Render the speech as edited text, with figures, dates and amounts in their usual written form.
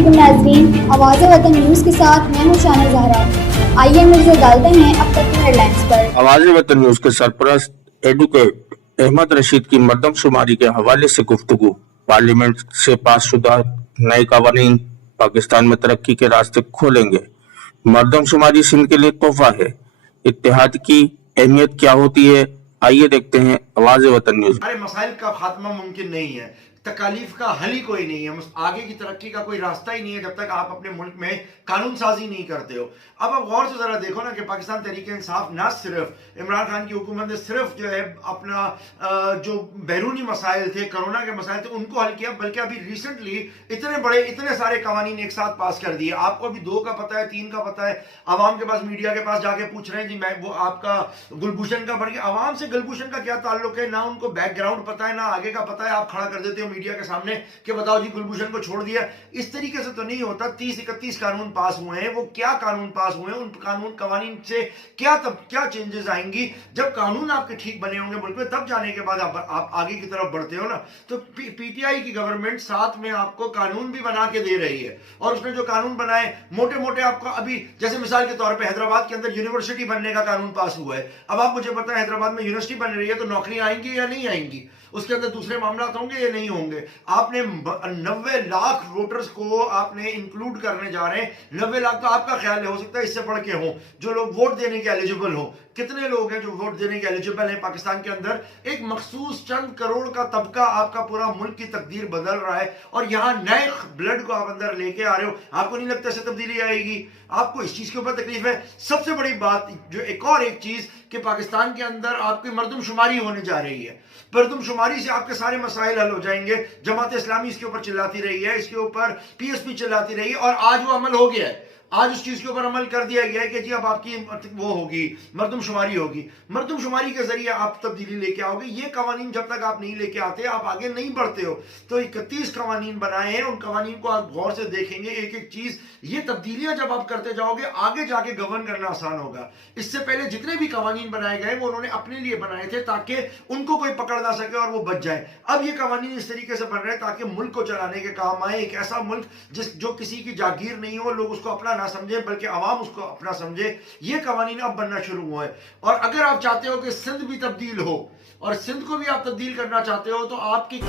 علیکم ناظرین، آواز وطن نیوز کے ساتھ میں ہوں شانہ زہرا۔ آئیے نظر ڈالتے ہیں اب تک کی ہیڈ لائنز پر۔ آواز وطن نیوز کے سرپرست ایڈوکیٹ احمد رشید کی مردم شماری کے حوالے سے گفتگو۔ پارلیمنٹ سے پاس شدہ نئے قوانین پاکستان میں ترقی کے راستے کھولیں گے۔ مردم شماری سندھ کے لیے تحفہ ہے۔ اتحاد کی اہمیت کیا ہوتی ہے، آئیے دیکھتے ہیں آواز وطن نیوز۔ ہمارے مسائل کا خاتمہ ممکن نہیں ہے، تکالیف کا حل ہی کوئی نہیں ہے، آگے کی ترقی کا کوئی راستہ ہی نہیں ہے جب تک آپ اپنے ملک میں قانون سازی نہیں کرتے ہو۔ اب آپ غور سے ذرا دیکھو نا کہ پاکستان تحریک انصاف نہ صرف عمران خان کی حکومت نے صرف جو ہے اپنا جو بیرونی مسائل تھے، کرونا کے مسائل تھے، ان کو حل کیا، بلکہ ابھی ریسنٹلی اتنے سارے قوانین ایک ساتھ پاس کر دیے۔ آپ کو ابھی 2 کا پتہ ہے، 3 کا پتہ ہے، عوام کے پاس، میڈیا کے پاس جا کے پوچھ رہے ہیں جی میں وہ آپ کا گلبھوشن کا بڑھ گیا۔ عوام سے گلبھوشن کا کیا تعلق ہے؟ نہ ان کو بیک گراؤنڈ پتہ ہے، نہ آگے کا پتہ ہے۔ آپ کھڑا کر دیتے ہو میڈیا کے سامنے کہ بتاؤ جی گلبھوشن کو چھوڑ دیا۔ اس طریقے سے تو نہیں ہوتا۔ 30-31 قانون پاس ہوئے ہیں، وہ کیا قانون پاس ہوئے ہیں، ان قوانین سے کیا چینجز آئیں گی؟ جب قانون آپ کے ٹھیک بنے ہوں گے ملک میں، تب جانے کے بعد آپ آگے کی طرف بڑھتے ہو نا۔ تو پی ٹی آئی کی گورنمنٹ ساتھ میں آپ کو قانون بھی بنا کے دے رہی ہے، اور اس نے جو قانون بنائے موٹے آپ کو ابھی جیسے مثال کے طور پہ حیدرآباد کے اندر یونیورسٹی بننے کا قانون پاس ہوا ہے۔ اب آپ مجھے بتائیں حیدرآباد میں یونیورسٹی بن رہی ہے تو نوکریاں آئیں گی یا نہیں آئیں گی؟ اس کے اندر دوسرے معاملات ہوں گے یا نہیں ہوں گے؟ آپ نے 90 لاکھ ووٹرز کو آپ نے انکلوڈ کرنے جا رہے ہیں۔ 90 لاکھ تو آپ کا خیال ہے، ہو سکتا ہے اس سے بڑھ کے ہوں جو لوگ ووٹ دینے کے ایلیجیبل ہوں۔ کتنے لوگ ہیں جو ووٹ دینے کے ایلیجیبل ہیں پاکستان کے اندر؟ ایک مخصوص چند کروڑ کا طبقہ آپ کا پورا ملک کی تقدیر بدل رہا ہے، اور یہاں نئے بلڈ کو آپ اندر لے کے آ رہے ہو۔ آپ کو نہیں لگتا اس سے تبدیلی آئے گی؟ آپ کو اس چیز کے اوپر تکلیف ہے؟ سب سے بڑی بات جو ایک چیز کہ پاکستان کے اندر آپ کی مردم شماری ہونے جا رہی ہے۔ مردم شماری سے آپ کے سارے مسائل حل ہو جائیں گے۔ جماعت اسلامی اس کے اوپر چلاتی رہی ہے، اس کے اوپر پی ایس پی چلاتی رہی ہے، اور آج وہ عمل ہو گیا ہے۔ آج اس چیز کے اوپر عمل کر دیا گیا ہے کہ جی اب آپ کی وہ ہوگی، مردم شماری ہوگی۔ مردم شماری کے ذریعے آپ تبدیلی لے کے آؤ گے۔ یہ قوانین جب تک آپ نہیں لے کے آتے، آپ آگے نہیں بڑھتے ہو۔ تو 31 قوانین بنائے ہیں، ان قوانین کو آپ غور سے دیکھیں گے ایک چیز۔ یہ تبدیلیاں جب آپ کرتے جاؤ گے، آگے جا کے گورن کرنا آسان ہوگا۔ اس سے پہلے جتنے بھی قوانین بنائے گئے وہ انہوں نے اپنے لیے بنائے تھے تاکہ ان کو کوئی پکڑ نہ سکے اور وہ بچ جائے۔ اب یہ قوانین اس طریقے سے بن رہے ہیں تاکہ ملک کو چلانے کے کام آئے۔ ایک ایسا ملک جو کسی کی جاگیر نہیں ہو، لوگ اس کو اپنا نہ سمجھے بلکہ عوام اس کو اپنا سمجھے۔ یہ قوانین اب بننا شروع ہوا ہے، اور اگر آپ چاہتے ہو کہ سندھ بھی تبدیل ہو اور سندھ کو بھی آپ تبدیل کرنا چاہتے ہو تو آپ کی